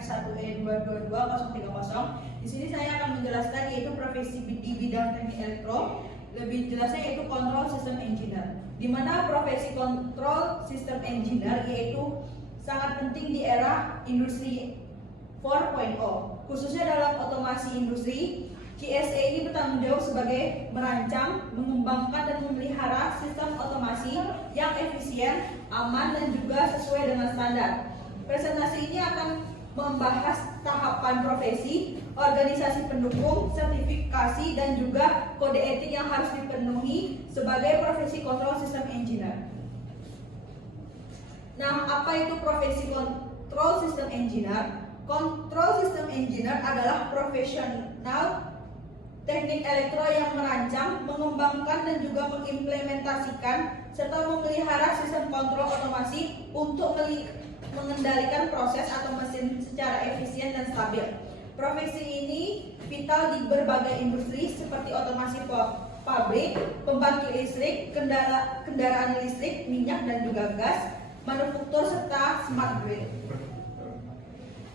F1E222-030. Di sini saya akan menjelaskan yaitu profesi di bidang teknik elektro. Lebih jelasnya yaitu Control System Engineer. Di mana profesi Control System Engineer yaitu sangat penting di era industri 4.0, khususnya dalam otomasi industri. CSE ini bertanggung jawab sebagai merancang, mengembangkan dan memelihara sistem otomasi yang efisien, aman dan juga sesuai dengan standar. Presentasi ini akan membahas tahapan profesi, organisasi pendukung, sertifikasi dan juga kode etik yang harus dipenuhi sebagai profesi Control System Engineer. Nah, apa itu profesi Control System Engineer? Control System Engineer adalah profesional teknik elektro yang merancang, mengembangkan dan juga mengimplementasikan serta memelihara sistem kontrol otomasi untuk mengendalikan proses atau mesin secara efisien dan stabil. Profesi ini vital di berbagai industri seperti otomasi pabrik, pembangkit listrik, kendaraan listrik, minyak dan juga gas, manufaktur serta smart grid.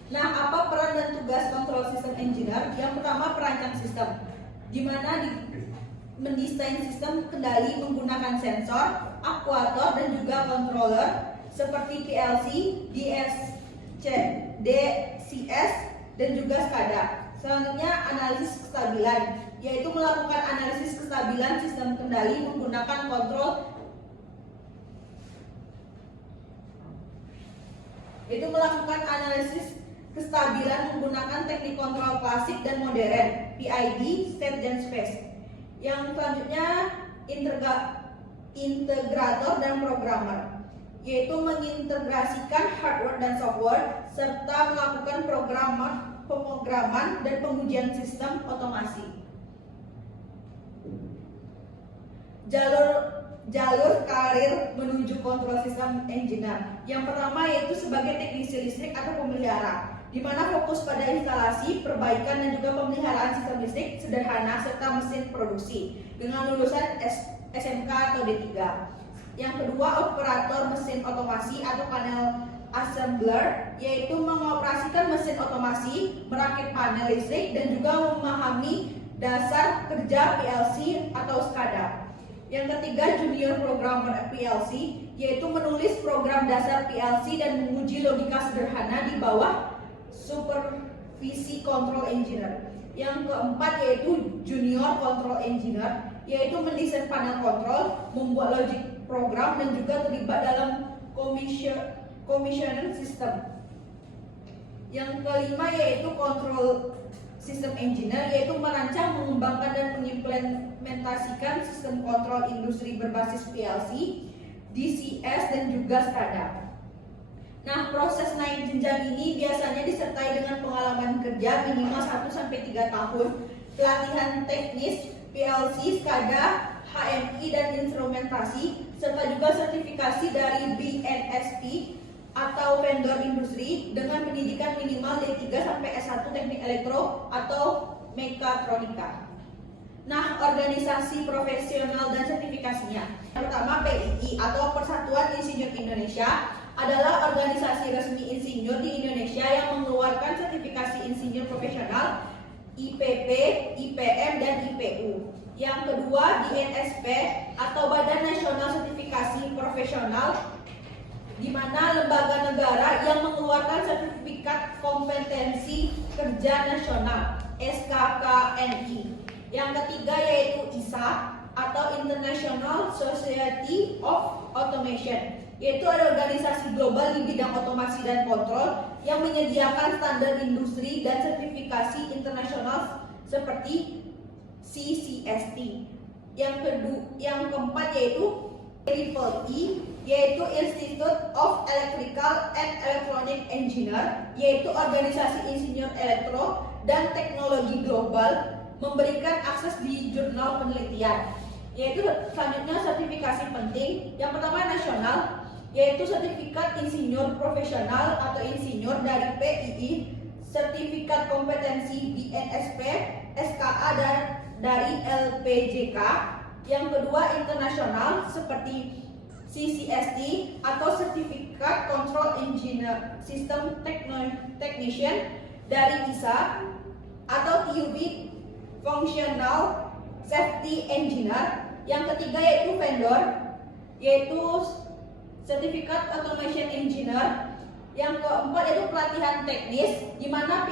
Nah, apa peran dan tugas Control System Engineer? Yang pertama, perancang sistem, di mana mendesain sistem kendali menggunakan sensor, aktuator dan juga controller seperti PLC, DCS dan juga SCADA. Selanjutnya, analisis kestabilan, yaitu melakukan analisis kestabilan sistem kendali menggunakan kontrol, yaitu melakukan analisis kestabilan menggunakan teknik kontrol klasik dan modern, PID, state dan space. Yang selanjutnya, integrator dan programmer, yaitu mengintegrasikan hardware dan software serta melakukan pemrograman dan pengujian sistem otomasi. Jalur karir menuju Control System Engineer. Yang pertama yaitu sebagai teknisi listrik atau pemelihara, di mana fokus pada instalasi, perbaikan dan juga pemeliharaan sistem listrik sederhana serta mesin produksi dengan lulusan SMK atau D3. Yang kedua, operator mesin otomasi atau panel assembler, yaitu mengoperasikan mesin otomasi, merakit panel listrik dan juga memahami dasar kerja PLC atau SCADA. Yang ketiga, junior programmer PLC, yaitu menulis program dasar PLC dan menguji logika sederhana di bawah supervisi control engineer. Yang keempat yaitu junior control engineer, yaitu mendesain panel kontrol, membuat logic program dan juga terlibat dalam commissioning system. Yang kelima yaitu control system engineer, yaitu merancang, mengembangkan dan mengimplementasikan sistem kontrol industri berbasis PLC, DCS dan juga SCADA. Nah, proses naik jenjang ini biasanya disertai dengan pengalaman kerja minimal 1-3 tahun, pelatihan teknis PLC, SCADA, HMI dan instrumentasi, serta juga sertifikasi dari BNSP atau vendor industri dengan pendidikan minimal D3-S1 teknik elektro atau mekatronika. Nah, organisasi profesional dan sertifikasinya. Pertama, PII atau Persatuan Insinyur Indonesia adalah organisasi resmi insinyur di Indonesia yang mengeluarkan sertifikasi insinyur profesional IPP, IPM, dan IPU. Yang kedua, BNSP atau Badan Nasional Sertifikasi Profesional, di mana lembaga negara yang mengeluarkan sertifikat kompetensi kerja nasional SKKNI. Yang ketiga yaitu ISA atau International Society of Automation, yaitu ada organisasi global di bidang otomasi dan kontrol yang menyediakan standar industri dan sertifikasi internasional seperti CCST. Yang keempat yaitu IEEE, yaitu Institute of Electrical and Electronic Engineer, yaitu organisasi insinyur elektro dan teknologi global, memberikan akses di jurnal penelitian. Yaitu selanjutnya sertifikasi penting. Yang pertama nasional, yaitu sertifikat insinyur profesional atau insinyur dari PII, sertifikat kompetensi BNSP, SKA dan dari LPJK. Yang kedua internasional seperti CCST atau Certificate Control Engineer System Technician dari ISA, atau TUV Functional Safety Engineer. Yang ketiga yaitu vendor, yaitu Certificate Automation Engineer. Yang keempat yaitu pelatihan teknis, di mana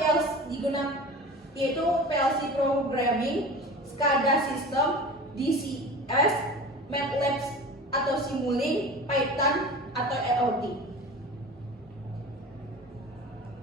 yaitu PLC Programming, SCADA System, DCS, MATLAB atau Simulink, Python atau LOT.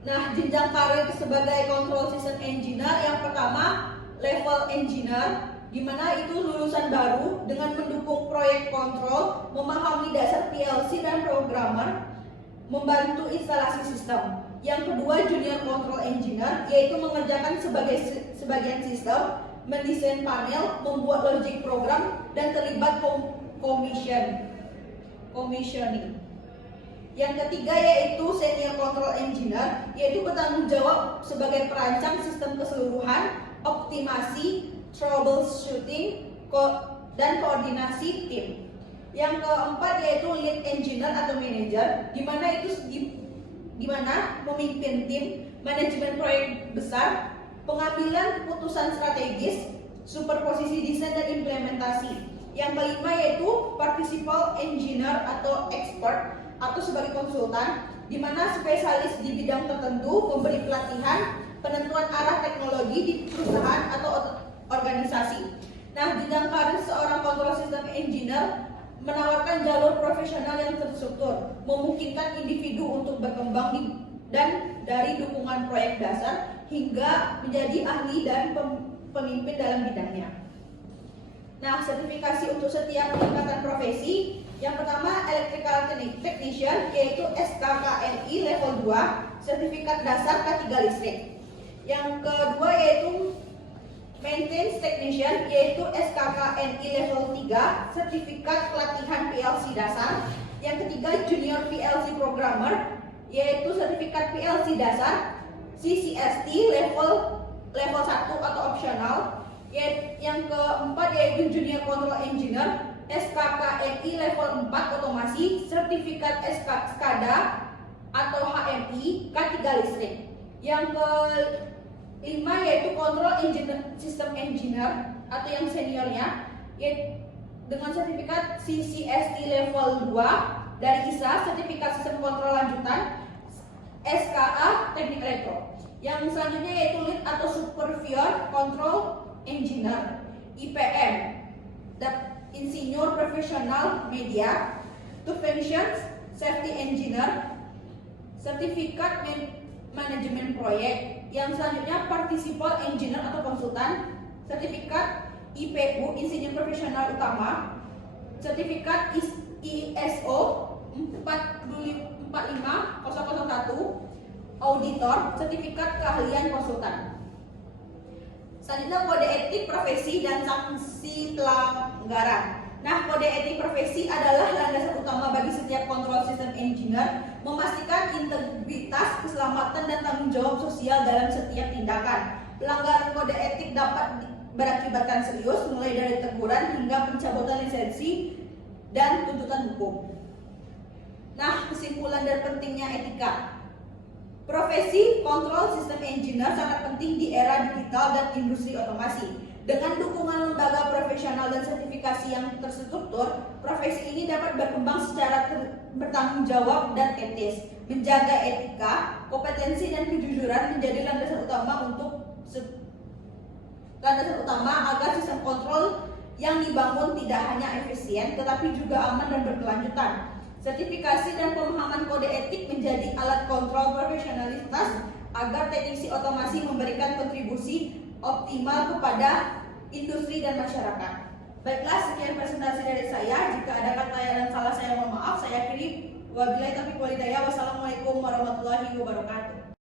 Nah, jenjang karir sebagai Control System Engineer, yang pertama level engineer, di mana itu lulusan baru dengan mendukung proyek kontrol, memahami dasar PLC dan programmer, membantu instalasi sistem. Yang kedua junior control engineer, yaitu mengerjakan sebagian sistem, mendesain panel, membuat logic program, dan terlibat commissioning. Yang ketiga yaitu senior control engineer, yaitu bertanggung jawab sebagai perancang sistem keseluruhan, optimasi, troubleshooting, dan koordinasi tim. Yang keempat yaitu lead engineer atau manager, di mana memimpin tim, manajemen proyek besar, pengambilan keputusan strategis, superposisi desain dan implementasi. Yang kelima yaitu participle engineer atau expert atau sebagai konsultan, di mana spesialis di bidang tertentu, memberi pelatihan, penentuan arah teknologi di perusahaan atau organisasi. Nah, jenjang karir seorang control system engineer menawarkan jalur profesional yang terstruktur, memungkinkan individu untuk berkembang dan dari dukungan proyek dasar hingga menjadi ahli dan pemimpin dalam bidangnya. Nah, sertifikasi untuk setiap peningkatan profesi, yang pertama Electrical Technician, yaitu SKKNI level 2, sertifikat dasar K3 listrik. Yang kedua yaitu Maintenance Technician, yaitu SKKNI level 3, sertifikat pelatihan PLC dasar. Yang ketiga Junior PLC Programmer, yaitu sertifikat PLC dasar CCST level 1 atau opsional. Yang keempat yaitu Junior Control Engineer, SKKNI level 4 otomasi, sertifikat SCADA atau HMI K3 listrik. Yang kelima yaitu Control System Engineer atau yang seniornya, dengan sertifikat CCST level 2 dari ISA, sertifikat sistem kontrol lanjutan SKA Teknik Elektro. Yang selanjutnya yaitu Lead atau Superior Control Engineer IPM, Insinyur Profesional Media, Two Functions Safety Engineer, sertifikat manajemen proyek. Yang selanjutnya Participle Engineer atau konsultan, sertifikat IPU Insinyur Profesional Utama, sertifikat ISO 45001 Auditor, sertifikat keahlian konsultan. Selanjutnya kode etik profesi dan sanksi pelanggaran. Nah, kode etik profesi adalah landasan utama bagi setiap control system engineer, memastikan integritas, keselamatan, dan tanggung jawab sosial dalam setiap tindakan. Pelanggaran kode etik dapat berakibatkan serius, mulai dari teguran hingga pencabutan lisensi dan tuntutan hukum. Nah, kesimpulan dan pentingnya etika. Profesi Control System Engineer sangat penting di era digital dan industri otomasi. Dengan dukungan lembaga profesional dan sertifikasi yang terstruktur, profesi ini dapat berkembang secara bertanggung jawab dan etis. Menjaga etika, kompetensi, dan kejujuran menjadi landasan utama agar sistem kontrol yang dibangun tidak hanya efisien, tetapi juga aman dan berkelanjutan. Sertifikasi dan pemahaman kode etik menjadi alat kontrol profesionalitas agar teknisi otomasi memberikan kontribusi optimal kepada industri dan masyarakat. Baiklah, sekian presentasi dari saya. Jika ada kata yang salah, saya mohon maaf. Saya akhiri. Wabillahi taufiq wal hidayah. Wassalamualaikum warahmatullahi wabarakatuh.